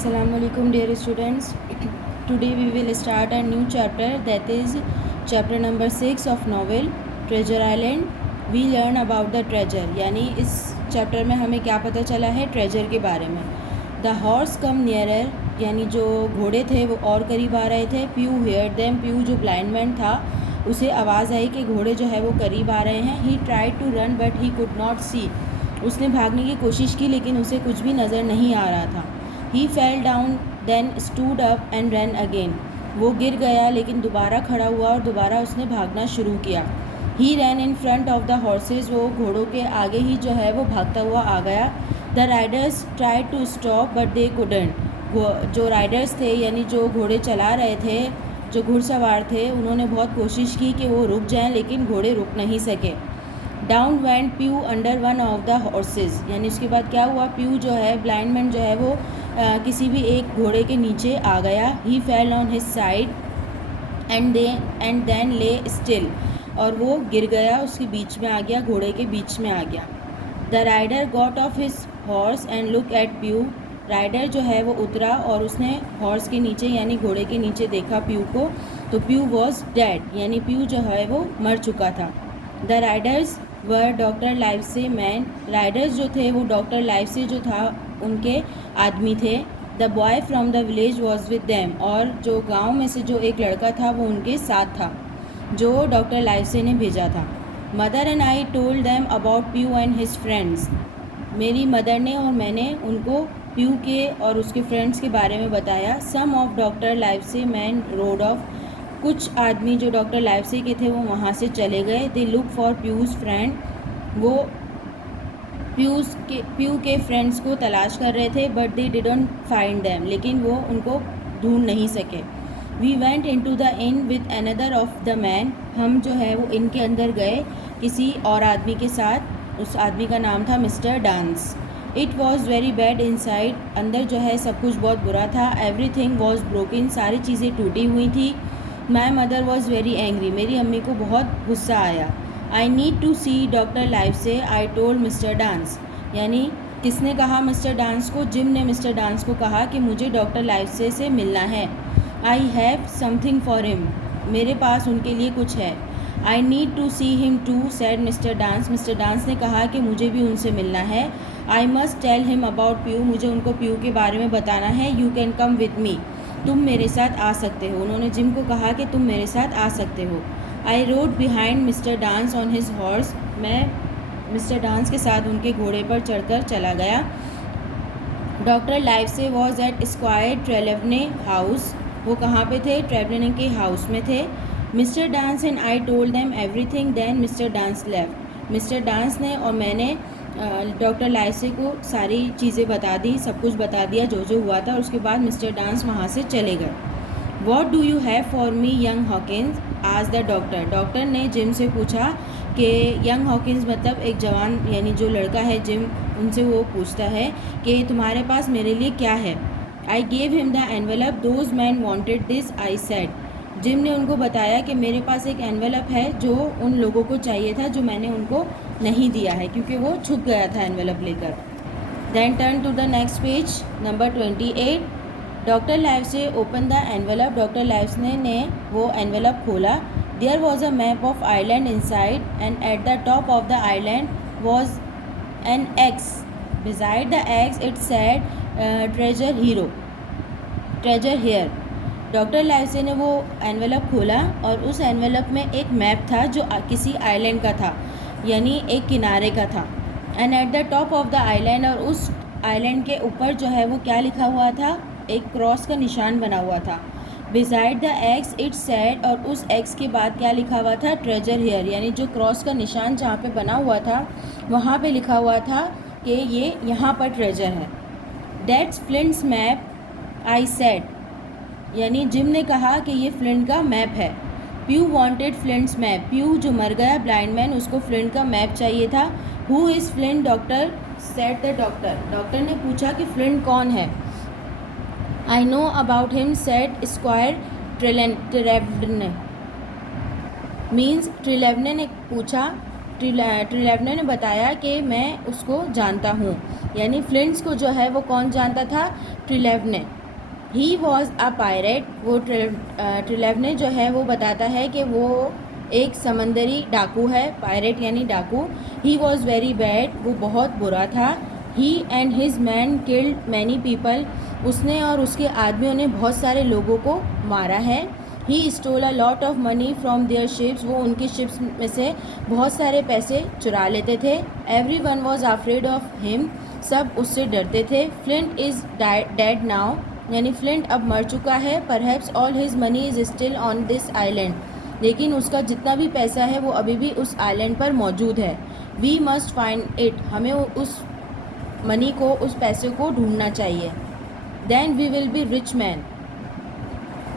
Assalamu alaikum dear students. Today we will start a new chapter, that is chapter number 6 of novel Treasure Island. We learn about the treasure. यानी इस chapter में हमें क्या पता चला है treasure के बारे में. The horse come nearer, यानी जो घोड़े थे वो और करीब आ रहे थे. Pew heard them. Pew जो ब्लाइंड मैन था उसे आवाज़ आई कि घोड़े जो है वो करीब आ रहे हैं. He tried to run but he could not see. उसने भागने की कोशिश की लेकिन उसे कुछ भी नज़र नहीं आ रहा था. He fell down, then stood up and ran again. वो गिर गया लेकिन दोबारा खड़ा हुआ और दोबारा उसने भागना शुरू किया. He ran in front of the horses. वो घोड़ों के आगे ही जो है वो भागता हुआ आ गया. The riders tried to stop but they couldn't. जो राइडर्स थे यानी जो घोड़े चला रहे थे, जो घुड़सवार थे, उन्होंने बहुत कोशिश की कि वो रुक जाएं लेकिन घोड़े रुक नहीं सके. Down went Pew under one of the horses, यानी उसके बाद क्या हुआ, प्यू जो है ब्लाइंड मैन जो है वो किसी भी एक घोड़े के नीचे आ गया. He fell on his side and then lay still, और वो गिर गया, उसके बीच में आ गया, घोड़े के बीच में आ गया. The rider got off his horse and look at Pew. Rider जो है वो उतरा और उसने हॉर्स के नीचे यानी घोड़े के नीचे देखा प्यू को, तो प्यू वॉज डेड, यानी प्यू जो है वो मर चुका था. The riders were Doctor Livesey men. Riders जो थे वो डॉक्टर लाइवसे जो था उनके आदमी थे. The boy from the village was with them, और जो गांव में से जो एक लड़का था वो उनके साथ था जो डॉक्टर लाइवसे ने भेजा था. Mother and I told them about Pew and his friends. मेरी मदर ने और मैंने उनको प्यू के और उसके फ्रेंड्स के बारे में बताया. Some of Doctor Livesey man rode off. कुछ आदमी जो डॉक्टर लाइवसे के थे वो वहाँ से चले गए. They look for Pew's friend. वो प्यू के फ्रेंड्स को तलाश कर रहे थे. But they didn't find them, लेकिन वो उनको ढूंढ नहीं सके. We went into the inn with another of the man. हम जो है वो इनके अंदर गए किसी और आदमी के साथ. उस आदमी का नाम था Mr Dance. It was very bad inside. अंदर जो है सब कुछ बहुत बुरा था. Everything was broken. सारी चीज़ें टूटी हुई थी. My mother was very angry. मेरी अम्मी को बहुत गुस्सा आया. I need to see Doctor Livesey, I told Mr Dance. यानी किसने कहा मिस्टर डांस को? जिम ने मिस्टर डांस को कहा कि मुझे डॉक्टर लाइवसे से मिलना है. I have something for him. मेरे पास उनके लिए कुछ है. I need to see him too, said Mr Dance. Mr Dance ने कहा कि मुझे भी उनसे मिलना है. I must tell him about Pew. मुझे उनको प्यू के बारे में बताना है. You can come with me. तुम मेरे साथ आ सकते हो. उन्होंने जिम को कहा कि तुम मेरे साथ आ सकते हो. I rode behind Mr Dance on his horse. मैं मिस्टर डांस के साथ उनके घोड़े पर चढ़कर चला गया. Doctor Livesey was at Squire Trelawney house. वो कहाँ पे थे? ट्रेवलने के हाउस में थे. Mr Dance and I told them everything. Then Mr Dance left. Mr Dance ने और मैंने डॉक्टर लाइवसे को सारी चीज़ें बता दी, सब कुछ बता दिया जो जो हुआ था. और उसके बाद मिस्टर डांस वहाँ से चले गए. What do you have for me young Hawkins, आज द डॉक्टर. डॉक्टर ने जिम से पूछा कि यंग हॉकिंस मतलब एक जवान यानी जो लड़का है जिम, उनसे वो पूछता है कि तुम्हारे पास मेरे लिए क्या है. I gave him the envelope. Those man wanted this, I said. Gym ने उनको बताया कि मेरे पास एक एनवेलप है जो उन लोगों को चाहिए था, जो मैंने उनको नहीं दिया है क्योंकि वो छुप गया था एनवेलप लेकर. Then turn to the next page number 28. Doctor Livesey open the envelope. Doctor Livesey ने वो एनवेलप खोला. There was a map of island inside and at the top of the island was an X. Beside the X it said treasure here, treasure here. Doctor Livesey ने वो envelope खोला और उस envelope में एक map था जो किसी आइलैंड का था, यानी एक किनारे का था. And at the top of the island, और उस आइलैंड के ऊपर जो है वो क्या लिखा हुआ था? एक क्रॉस का निशान बना हुआ था. Beside the X it said, और उस एक्स के बाद क्या लिखा हुआ था? Treasure here. यानी जो क्रॉस का निशान जहाँ पे बना हुआ था वहाँ पे लिखा हुआ था कि ये यहाँ पर ट्रेजर है. That's Flint's map, I said. यानी जिम ने कहा कि ये फ्लिंट का मैप है. प्यू वांटेड फ्लिंट्स मैप. प्यू जो मर गया ब्लाइंड मैन, उसको फ्लिंट का मैप चाहिए था. Who is Flint doctor, said the doctor. Doctor ने पूछा कि फ्लिंट कौन है. I know about him, said Squire Trelawney. Means Trelawney ने पूछा ट्रिलेवने ने बताया कि मैं उसको जानता हूँ, यानी फ्लिंट्स को जो है वो कौन जानता था? ट्रिलेवने। ही वॉज अ पायरेट, वो ट्रिलेवने जो है वो बताता है कि वो एक समंदरी डाकू है, पायरेट यानी डाकू। ही वॉज वेरी बैड, वो बहुत बुरा था। He and his man killed many people, उसने और उसके आदमियों ने बहुत सारे लोगों को मारा है। He stole a lot of money from their ships, वो उनकी शिप्स में से बहुत सारे पैसे चुरा लेते थे। Every one was afraid of him, सब उससे डरते थे। फ्लिंट इज़ डेड नाउ, यानी फ्लिंट अब मर चुका है। Perhaps all his money is still on this island, लेकिन उसका जितना भी पैसा है वो अभी भी उस आइलैंड पर मौजूद है। वी मस्ट फाइंड इट, हमें उस मनी को, उस पैसे को ढूंढना चाहिए। Then we will be rich man,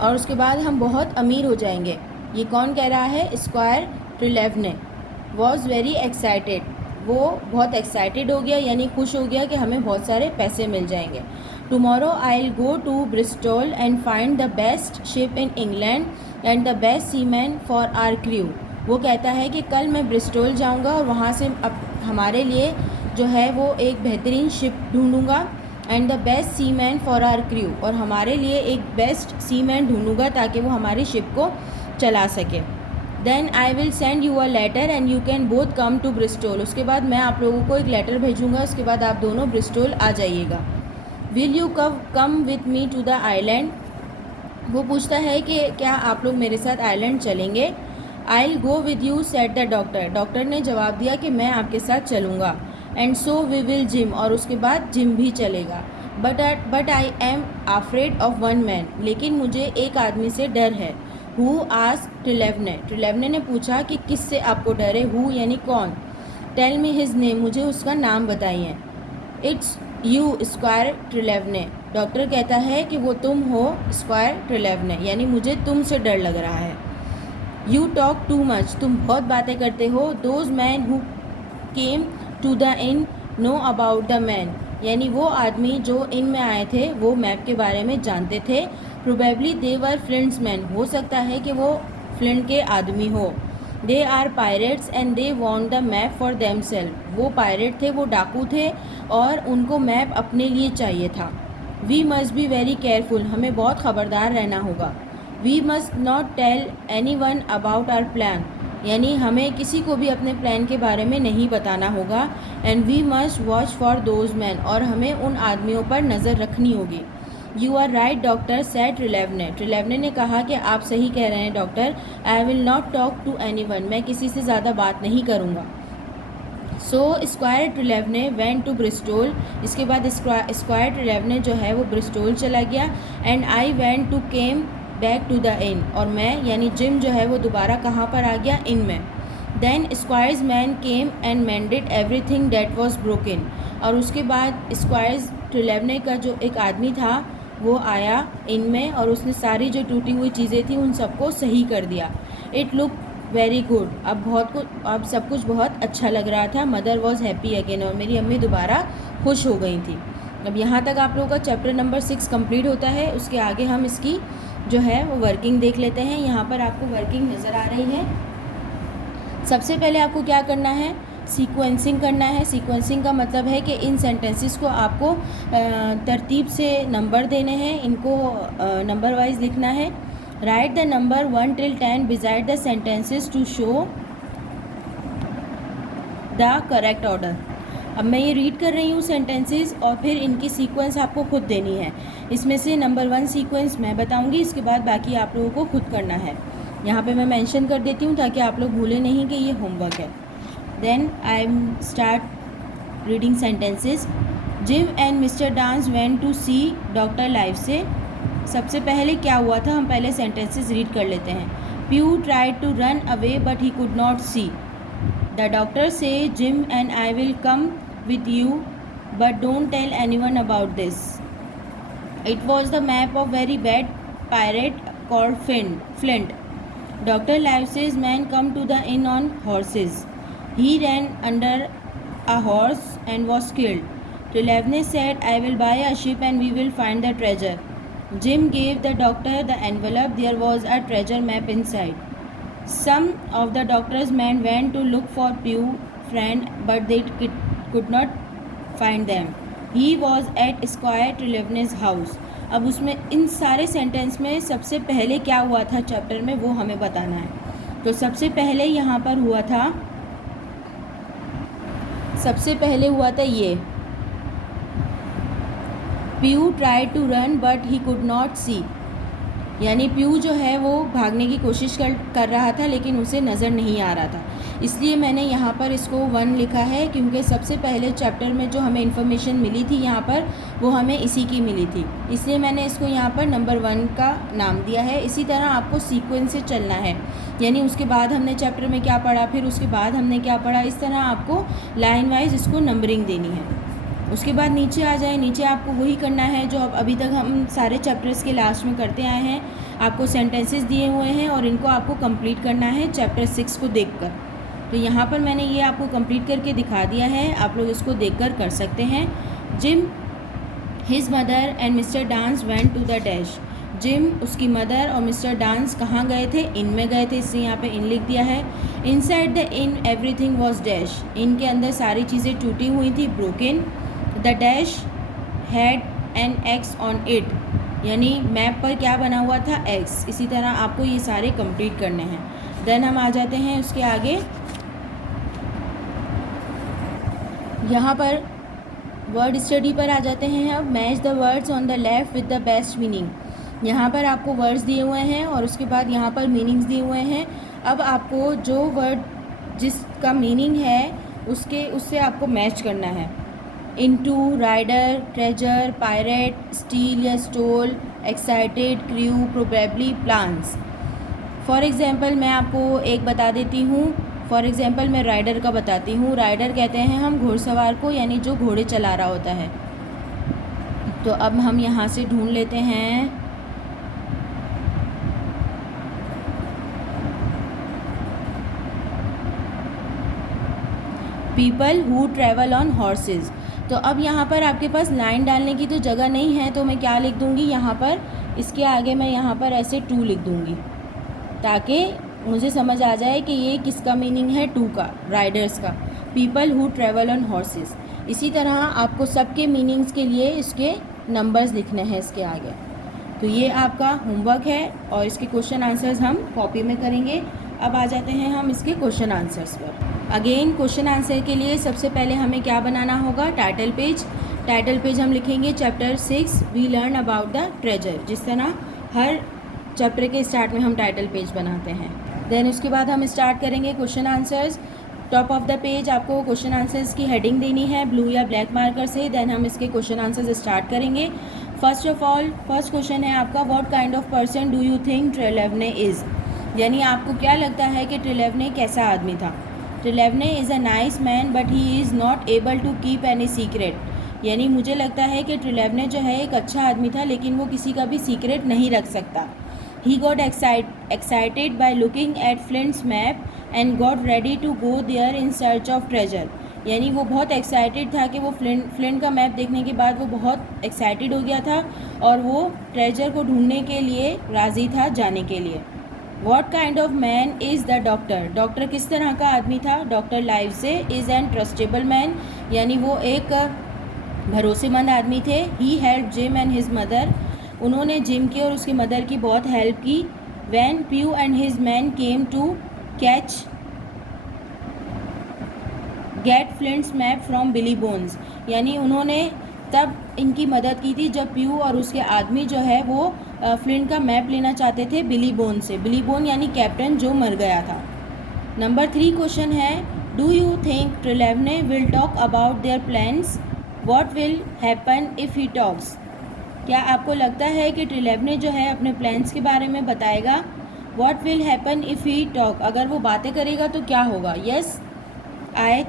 और उसके बाद हम बहुत अमीर हो जाएंगे। ये कौन कह रहा है? स्क्वायर ट्रिलेवने। वॉज वेरी एक्साइटेड, वो बहुत एक्साइटेड हो गया, यानी खुश हो गया कि हमें बहुत सारे पैसे मिल जाएंगे। Tomorrow I will go to Bristol and find the best ship in England and the best seaman for our crew. वो कहता है कि कल मैं ब्रिस्टोल जाऊंगा और वहाँ से अब हमारे लिए जो है वो एक बेहतरीन शिप ढूंढूंगा, and the best seaman for our crew, और हमारे लिए एक बेस्ट सीमैन ढूंढूंगा ताकि वो हमारी शिप को चला सके। Then I will send you a letter and you can both come to Bristol, उसके बाद मैं आप लोगों को एक लेटर भेजूंगा, उसके बाद आप दोनों ब्रिस्टोल आ जाइएगा। Will you come with me to the island, वो पूछता है कि क्या आप लोग मेरे साथ आइलैंड चलेंगे? I will go with you said the doctor, doctor ने जवाब दिया कि मैं आपके साथ चलूँगा। And so we will Jim, और उसके बाद जिम भी चलेगा। But I am afraid of one man, लेकिन मुझे एक आदमी से डर है। हु आस्क्ड ट्रिलेवने, ट्रिलेवने ने पूछा कि किससे आपको डर है? हु यानी कौन। टेल मी हिज नेम, मुझे उसका नाम बताइए। इट्स यू स्क्वायर ट्रिलेवने, डॉक्टर कहता है कि वो तुम हो स्क्वायर ट्रिलेवने, यानी मुझे तुमसे डर लग रहा है। यू टॉक टू मच, तुम बहुत बातें करते हो। Those man who came to the inn know about the man, यानी वो आदमी जो इन में आए थे वो मैप के बारे में जानते थे। प्रोबेबली दे वर फ्लिंट्स मैन, हो सकता है कि वो फ्लिंट के आदमी हो। They are pirates and they want the map for themselves, वो पायरेट थे, वो डाकू थे और उनको मैप अपने लिए चाहिए था। We must be very careful, हमें बहुत ख़बरदार रहना होगा। We must not tell anyone about our plan, यानी हमें किसी को भी अपने प्लान के बारे में नहीं बताना होगा। And we must watch for those man, और हमें उन आदमियों पर नज़र रखनी होगी। You are right doctor said Trelawney, Trelawney ने कहा कि आप सही कह रहे हैं doctor. I will not talk to anyone, मैं किसी से ज़्यादा बात नहीं करूँगा। So Squire Trelawney went to Bristol, इसके बाद स्क्वायर ट्रिलेवने जो है वो ब्रिस्टोल चला गया। And I went to came back to the inn, और मैं यानी जिम जो है वो दोबारा कहाँ पर आ गया? इन में। Then squire's man came and mended everything that was broken, और उसके बाद स्क्वायर्स ट्रिलेवने का जो एक आदमी था वो आया इन में और उसने सारी जो टूटी हुई चीज़ें थी उन सबको सही कर दिया। इट लुक वेरी गुड, अब सब कुछ बहुत अच्छा लग रहा था। मदर वॉज हैप्पी अगेन, और मेरी अम्मी दोबारा खुश हो गई थी। अब यहाँ तक आप लोगों का चैप्टर नंबर 6 कंप्लीट होता है। उसके आगे हम इसकी जो है वो वर्किंग देख लेते हैं। यहाँ पर आपको वर्किंग नज़र आ रही है। सबसे पहले आपको क्या करना है? सीक्वेंसिंग करना है। सीक्वेंसिंग का मतलब है कि इन सेंटेंसेस को आपको तरतीब से नंबर देने हैं, इनको नंबर वाइज लिखना है। Write the number 1 till 10 beside the sentences to show the correct order. अब मैं ये रीड कर रही हूँ सेंटेंसेस और फिर इनकी सीक्वेंस आपको खुद देनी है। इसमें से नंबर 1 सीक्वेंस मैं बताऊँगी, इसके बाद बाकी आप लोगों को खुद करना है। यहाँ पे मैं मेंशन कर देती हूँ ताकि आप लोग भूलें नहीं कि ये होमवर्क है। Then I am start reading sentences. Jim and Mr Dance went to see Doctor Livesey. सबसे पहले क्या हुआ था, हम पहले सेंटेंसेस रीड कर लेते हैं। Pew tried to run away but he could not see. The doctor से Jim and I will come with you, but don't tell anyone about this. It was the map of very bad pirate called Flint. Dr. Livesey's men come to the inn on horses. He ran under a horse and was killed. Trelawney said, I will buy a ship and we will find the treasure. Jim gave the doctor the envelope. There was a treasure map inside. Some of the doctor's men went to look for Pew's friend, but they could not find them. He was at Squire Trelawney's house. अब उसमें इन सारे sentence में सबसे पहले क्या हुआ था chapter में, वो हमें बताना है. तो सबसे पहले यहाँ पर हुआ था, सबसे पहले हुआ था ये, Pew tried to run but he could not see. यानी प्यू जो है वो भागने की कोशिश कर रहा था लेकिन उसे नज़र नहीं आ रहा था. इसलिए मैंने यहाँ पर इसको 1 लिखा है, क्योंकि सबसे पहले चैप्टर में जो हमें इन्फॉर्मेशन मिली थी यहाँ पर वो हमें इसी की मिली थी, इसलिए मैंने इसको यहाँ पर नंबर 1 का नाम दिया है. इसी तरह आपको सीक्वेंस से चलना है, यानी उसके बाद हमने चैप्टर में क्या पढ़ा, फिर उसके बाद हमने क्या पढ़ा, इस तरह आपको लाइन वाइज इसको नंबरिंग देनी है. उसके बाद नीचे आ जाए, नीचे आपको वही करना है जो अब अभी तक हम सारे चैप्टर्स के लास्ट में करते आए हैं. आपको सेंटेंसेस दिए हुए हैं और इनको आपको कंप्लीट करना है चैप्टर 6 को देखकर. तो यहाँ पर मैंने ये आपको कंप्लीट करके दिखा दिया है, आप लोग इसको देखकर कर सकते हैं. Jim, his mother and Mr Dance went to the dash. Jim, उसकी मदर और मिस्टर डांस कहाँ गए थे, इन में गए थे, इसलिए यहाँ पे इन लिख दिया है. Inside the inn everything was dash. Inn के अंदर सारी चीज़ें टूटी हुई थी, broken. The dash had an X on it, यानी मैप पर क्या बना हुआ था, एक्स. इसी तरह आपको ये सारे कंप्लीट करने हैं. देन हम आ जाते हैं उसके आगे, यहाँ पर वर्ड स्टडी पर आ जाते हैं. अब match the words on the left with the best meaning. यहाँ पर आपको वर्ड्स दिए हुए हैं और उसके बाद यहाँ पर मीनिंग्स दिए हुए हैं. अब आपको जो वर्ड जिसका मीनिंग है उससे आपको मैच करना है. Into, rider, treasure, pirate, steal या stole, excited, crew, probably, plans. For example मैं आपको एक बता देती हूँ. फॉर एग्जांपल मैं राइडर का बताती हूँ. राइडर कहते हैं हम घुड़सवार को, यानी जो घोड़े चला रहा होता है. तो अब हम यहाँ से ढूंढ लेते हैं. People who travel on horse's. तो अब यहाँ पर आपके पास लाइन डालने की तो जगह नहीं है, तो मैं क्या लिख दूँगी यहाँ पर, इसके आगे मैं यहाँ पर ऐसे 2 लिख दूँगी ताकि मुझे समझ आ जाए कि ये किसका मीनिंग है, 2 का, राइडर्स का. People who travel on horses. इसी तरह आपको सबके मीनिंग्स के लिए इसके नंबर्स लिखने हैं इसके आगे. तो ये आपका होमवर्क है और इसके क्वेश्चन आंसर्स हम कॉपी में करेंगे. अब आ जाते हैं हम इसके क्वेश्चन आंसर्स पर. अगेन क्वेश्चन आंसर के लिए सबसे पहले हमें क्या बनाना होगा, टाइटल पेज. टाइटल पेज हम लिखेंगे chapter 6 we learn about the treasure. जिस तरह हर चैप्टर के स्टार्ट में हम टाइटल पेज बनाते हैं. देन उसके बाद हम स्टार्ट करेंगे question answers. Top of the page आपको क्वेश्चन आंसर्स की हेडिंग देनी है ब्लू या ब्लैक मार्कर से. देन हम इसके क्वेश्चन आंसर्स स्टार्ट करेंगे. First of all first question है आपका, what kind of person do you think Trelawney is. यानी आपको क्या लगता है कि ट्रेलेवने कैसा आदमी था. Trelawney is a nice man but he is not able to keep any secret. यानी मुझे लगता है कि ट्रेलेवने जो है एक अच्छा आदमी था लेकिन वो किसी का भी सीक्रेट नहीं रख सकता. He got excited by looking at Flint's map and got ready to go there in search of treasure. यानी वो बहुत एक्साइटेड था कि वो फ्लिंट का मैप देखने के बाद वो बहुत एक्साइटेड हो गया था और वो ट्रेजर को ढूंढने के लिए राज़ी था जाने के लिए. What kind of man is the doctor? Doctor किस तरह का आदमी था. डॉक्टर लाइव से इज़ एन ट्रस्टेबल मैन, यानी वो एक भरोसेमंद आदमी थे. He helped Jim and his mother. उन्होंने जिम की और उसकी मदर की बहुत हेल्प की. When Pew and his men came to get Flint's map from Billy Bones. यानी उन्होंने तब इनकी मदद की थी जब प्यू और उसके आदमी जो है वो फ्लिंट का मैप लेना चाहते थे बिली बोन से. बिली बोन यानी कैप्टन जो मर गया था. नंबर 3 क्वेश्चन है, do you think Trelawney will talk about their plans. What will happen if he talks. क्या आपको लगता है कि ट्रेलेवने जो है अपने प्लान्स के बारे में बताएगा. What will happen if he talk, अगर वो बातें करेगा तो क्या होगा. Yes, I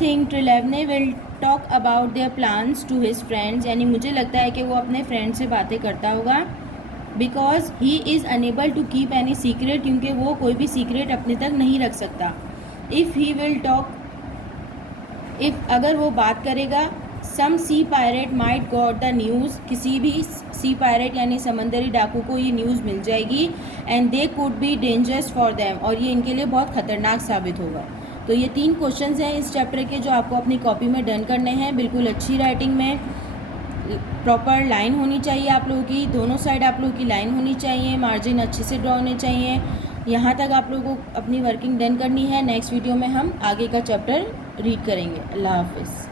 think Trelawney will talk about their plans to his friends. यानी मुझे लगता है कि वो अपने फ्रेंड से बातें करता होगा. Because he is unable to keep any secret, क्योंकि वो कोई भी सीक्रेट अपने तक नहीं रख सकता. If he will talk, if अगर वो बात करेगा some sea pirate might got the news, किसी भी सी पायरेट यानी समंदरी डाकू को ये न्यूज़ मिल जाएगी, and they could be dangerous for them, और ये इनके लिए बहुत ख़तरनाक साबित होगा। तो ये 3 क्वेश्चंस हैं इस चैप्टर के जो आपको अपनी कॉपी में डन करने हैं, बिल्कुल अच्छी राइटिंग में, प्रॉपर लाइन होनी चाहिए आप लोगों की, दोनों साइड आप लोगों की लाइन होनी चाहिए, मार्जिन अच्छे से ड्रॉ होने चाहिए। यहाँ तक आप लोगों को अपनी वर्किंग डन करनी है। नेक्स्ट वीडियो में हम आगे का चैप्टर रीड करेंगे। अल्लाह हाफिज़।